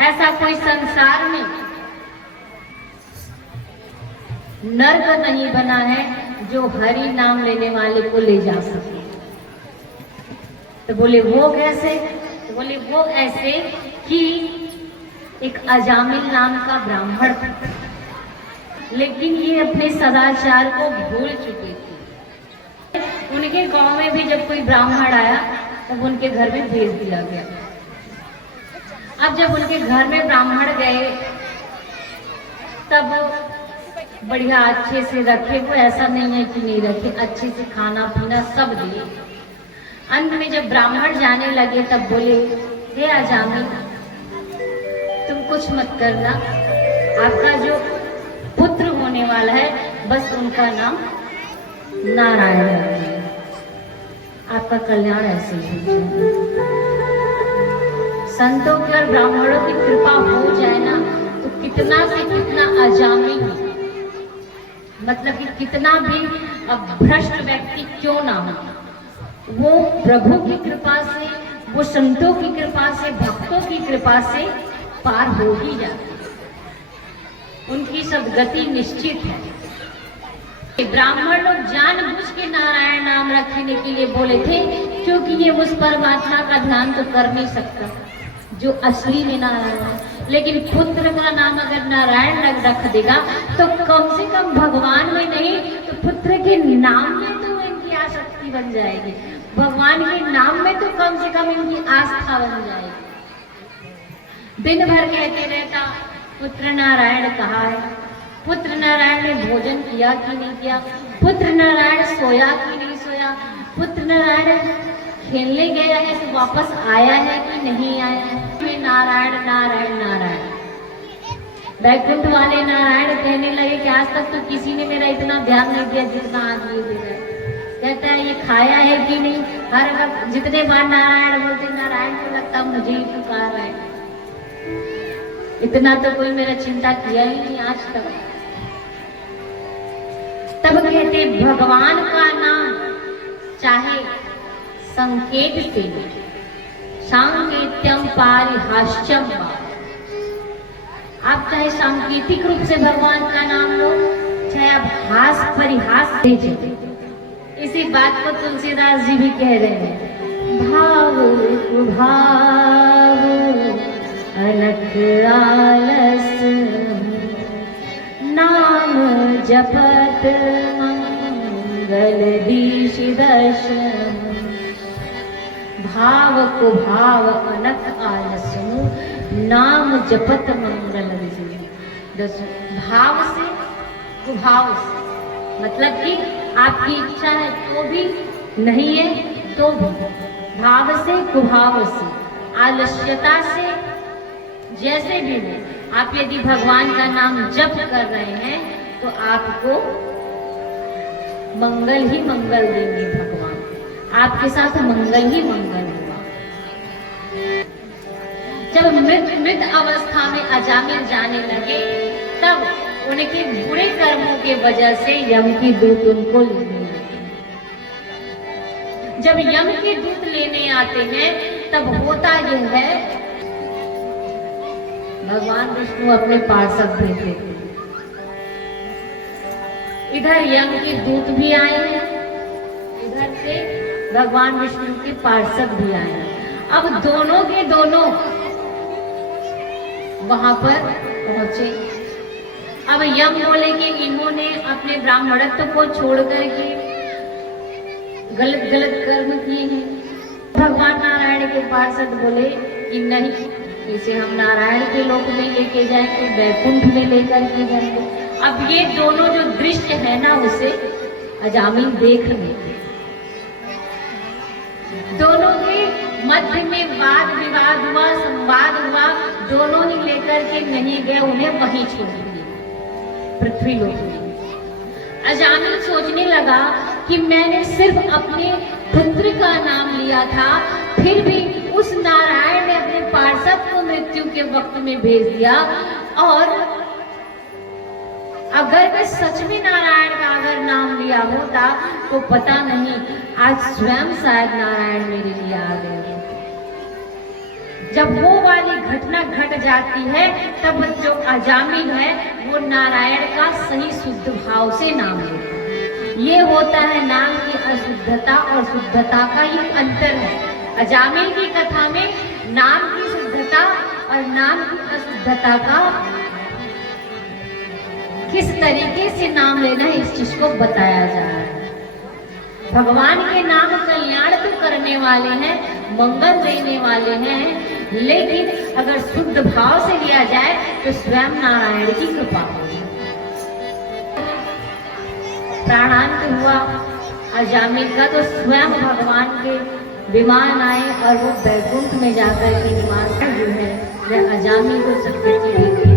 ऐसा कोई संसार में नर्क नहीं बना है जो हरि नाम लेने वाले को ले जा सके। तो बोले वो कैसे? तो बोले वो ऐसे कि एक अजामिल नाम का ब्राह्मण था, लेकिन ये अपने सदाचार को भूल चुके थे। उनके गांव में भी जब कोई ब्राह्मण आया तब उनके घर में भेज दिया गया। अब जब उनके घर में ब्राह्मण गए तब बढ़िया अच्छे से रखे, वो ऐसा नहीं है कि नहीं रखे, अच्छे से खाना पीना सब दिए। अंत में जब ब्राह्मण जाने लगे तब बोले, हे अजामिल, तुम कुछ मत करना, आपका जो पुत्र होने वाला है बस उनका नाम नारायण है, आपका कल्याण ऐसे ही हो जाए। संतों की और ब्राह्मणों की कृपा हो जाए ना तो कितना से कितना अजामिल, मतलब कि कितना भी भ्रष्ट व्यक्ति क्यों ना हो, वो प्रभु की कृपा से, वो संतों की कृपा से, भक्तों की कृपा से पार हो ही जाती, उनकी सब गति निश्चित है। ब्राह्मण लोग जानबूझ के नारायण नाम रखने के लिए बोले थे, क्योंकि ये उस परमात्मा का ध्यान तो कर नहीं सकता जो असली में नारायण है। लेकिन पुत्र का नाम अगर नारायण रख देगा तो कम से कम भगवान में नहीं तो पुत्र के नाम में तो इनकी आसक्ति बन जाएगी, भगवान के नाम में तो कम से कम इनकी आस्था बन जाएगी। दिन भर कहते रहता पुत्र नारायण कहाँ है, पुत्र नारायण ने भोजन किया कि नहीं किया, पुत्र नारायण सोया कि नहीं सोया, पुत्र नारायण खेलने गया है तो वापस आया है कि नहीं आया है। नारायण नारायण नारायण। वैकुंठ वाले नारायण कहने लगे कि आज तक तो किसी ने मेरा इतना ध्यान नहीं दिया जितना आज ये दे रहा है। कहता है ये खाया है कि नहीं, हर वक्त जितने बार नारायण बोलते नारायण को लगता मुझे ही पुकार रहा है, इतना तो कोई मेरा चिंता किया ही नहीं आज तक। तब कहते भगवान का नाम चाहे संकेत से, सांकेत्यम पारिहास्यम, आप चाहे सांकेतिक रूप से भगवान का नाम लो, चाहे आप हास परिहास दीजिए। इसी बात को तुलसीदास जी भी कह रहे हैं, भाव कुभाव अनक आलस, नाम जपत मंगल दीश दर्शन। भाव को भाव अनक आलसनु, नाम जपत मंगल दीश। भाव से कुभाव से, मतलब कि आपकी इच्छा है तो भी, नहीं है तो भी, भाव से कुभाव से, आलस्यता से, जैसे भी हो, आप यदि भगवान का नाम जप कर रहे हैं तो आपको मंगल ही मंगल देंगे भगवान, आपके साथ मंगल ही मंगल होगा। जब मृत अवस्था में अजामिल जाने लगे तब उनके बुरे कर्मों के वजह से यम की दूत उनको लेने लगे। जब यम के दूत लेने आते हैं तब होता यह है, भगवान विष्णु अपने पार्षद भेजते थे, इधर यम के दूत भी आए हैं, इधर से भगवान विष्णु के पार्षद भी आए हैं। अब दोनों के दोनों वहां पर पहुंचे। अब यम बोले कि इन्होंने अपने ब्राह्मणत्व को छोड़कर के गलत गलत कर्म किए हैं। भगवान नारायण के पार्षद बोले कि नहीं, इसे हम नारायण के लोक में लेके जाएंगे, वैकुंठ में लेकर के जाएंगे। अब ये दोनों जो दृश्य है ना उसे अजामिल देख लेते, दोनों के मध्य में वाद विवाद हुआ, संवाद हुआ, दोनों ही लेकर के नहीं गए, उन्हें वहीं छोड़ दिए पृथ्वी लोक में। अजामिल सोचने लगा कि मैंने सिर्फ अपने पुत्र का नाम लिया था, फिर भी उस नारायण ने अपने पार्षद को मृत्यु के वक्त में भेज दिया, और अगर मैं सच में नारायण का अगर नाम लिया होता तो पता नहीं आज स्वयं शायद नारायण मेरे लिए आ गए। जब वो वाली घटना घट जाती है तब जो अजामिल है वो नारायण का सही शुद्ध भाव से नाम लेता है। ये होता है नाम की अशुद्धता और शुद्धता का ये अंतर है। अजामिल की कथा में नाम की शुद्धता और नाम की अशुद्धता का किस तरीके से नाम लेना है इस चीज को बताया जा रहा है। भगवान के नाम कल्याण तो करने वाले हैं, मंगल देने वाले हैं, लेकिन अगर शुद्ध भाव से लिया जाए तो स्वयं नारायण की कृपा होगी। प्राणांत हुआ अजामिल का तो स्वयं भगवान के विमान आए और वो बैकुंठ में जाकर के निवास जो है वह अजामिल को सदगति देते हैं।